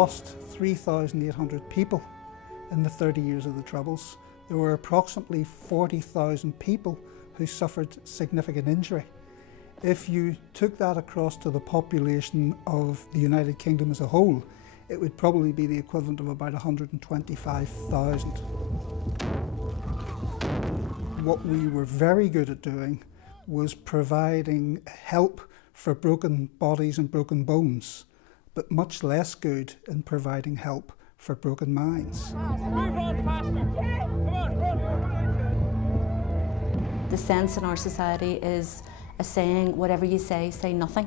lost 3,800 people in the 30 years of the Troubles. There were approximately 40,000 people who suffered significant injury. If you took that across to the population of the United Kingdom as a whole, it would probably be the equivalent of about 125,000. What we were very good at doing was providing help for broken bodies and broken bones, but much less good in providing help for broken minds. Move on faster! Come on, run! The sense in our society is a saying, whatever you say nothing.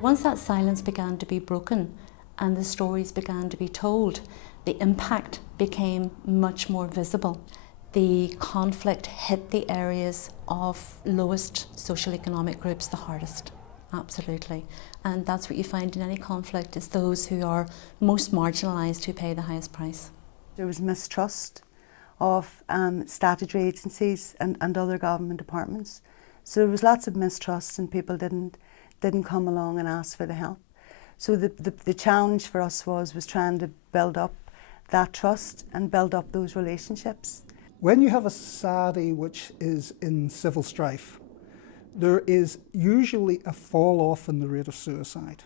Once that silence began to be broken and the stories began to be told, the impact became much more visible. The conflict hit the areas of lowest socioeconomic groups the hardest, absolutely. And that's what you find in any conflict, is those who are most marginalised who pay the highest price. There was mistrust of statutory agencies and other government departments. So there was lots of mistrust and people didn't come along and ask for the help. So the challenge for us was trying to build up that trust and build up those relationships. When you have a society which is in civil strife, there is usually a fall off in the rate of suicide.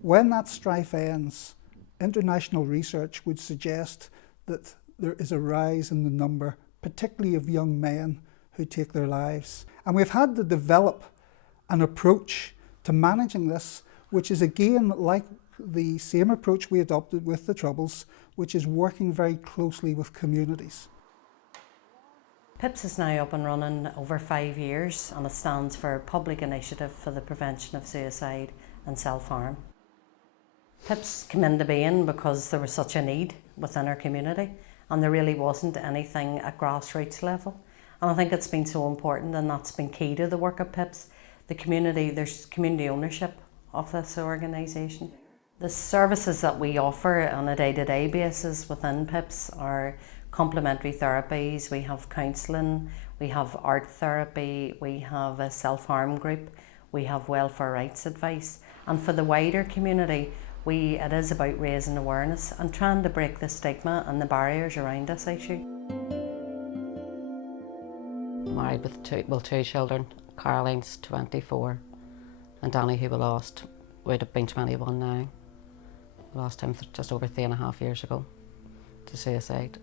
When that strife ends, international research would suggest that there is a rise in the number, particularly of young men who take their lives. And we've had to develop an approach to managing this, which is again like the same approach we adopted with the Troubles, which is working very closely with communities. PIPS is now up and running over 5 years, and it stands for Public Initiative for the Prevention of Suicide and Self-Harm. PIPS came into being because there was such a need within our community, and there really wasn't anything at grassroots level. And I think it's been so important, and that's been key to the work of PIPS. The community, there's community ownership of this organisation. The services that we offer on a day-to-day basis within PIPS are complementary therapies, we have counselling, we have art therapy, we have a self-harm group, we have welfare rights advice. And for the wider community, it is about raising awareness and trying to break the stigma and the barriers around this issue. Married with two children. Caroline's 24 and Danny, who we lost, would have been 21 now. We lost him just over 3.5 years ago to suicide.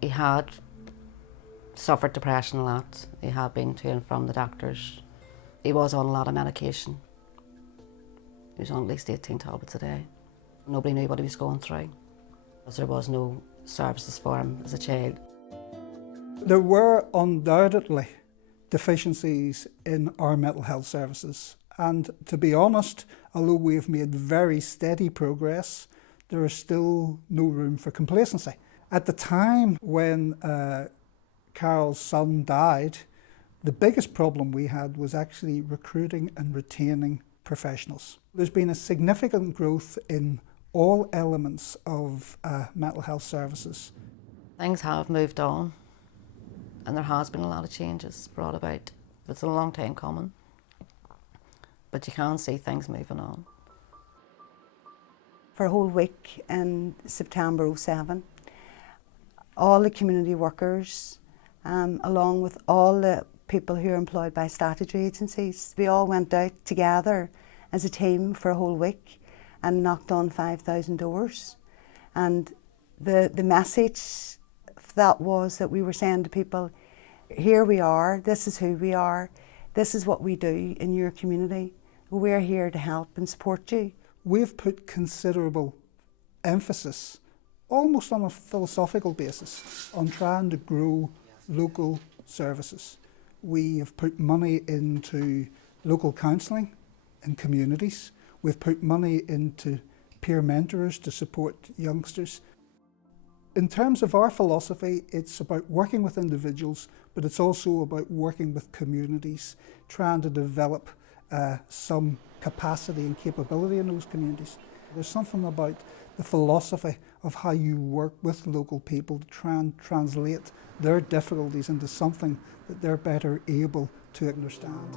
He had suffered depression a lot. He had been to and from the doctors. He was on a lot of medication. He was on at least 18 tablets a day. Nobody knew what he was going through, because there was no services for him as a child. There were undoubtedly deficiencies in our mental health services, and to be honest, although we have made very steady progress, there is still no room for complacency. At the time when Carol's son died, the biggest problem we had was actually recruiting and retaining professionals. There's been a significant growth in all elements of mental health services. Things have moved on, and there has been a lot of changes brought about. It's a long time coming, but you can see things moving on. For a whole week in September 2007, all the community workers, along with all the people who are employed by statutory agencies, we all went out together as a team for a whole week and knocked on 5,000 doors. And the message that was that we were saying to people, here we are, this is who we are, this is what we do in your community. We're here to help and support you. We've put considerable emphasis, almost on a philosophical basis, on trying to grow local services. We have put money into local counselling in communities. We've put money into peer mentors to support youngsters. In terms of our philosophy, it's about working with individuals, but it's also about working with communities, trying to develop some capacity and capability in those communities. There's something about the philosophy of how you work with local people to try and translate their difficulties into something that they're better able to understand.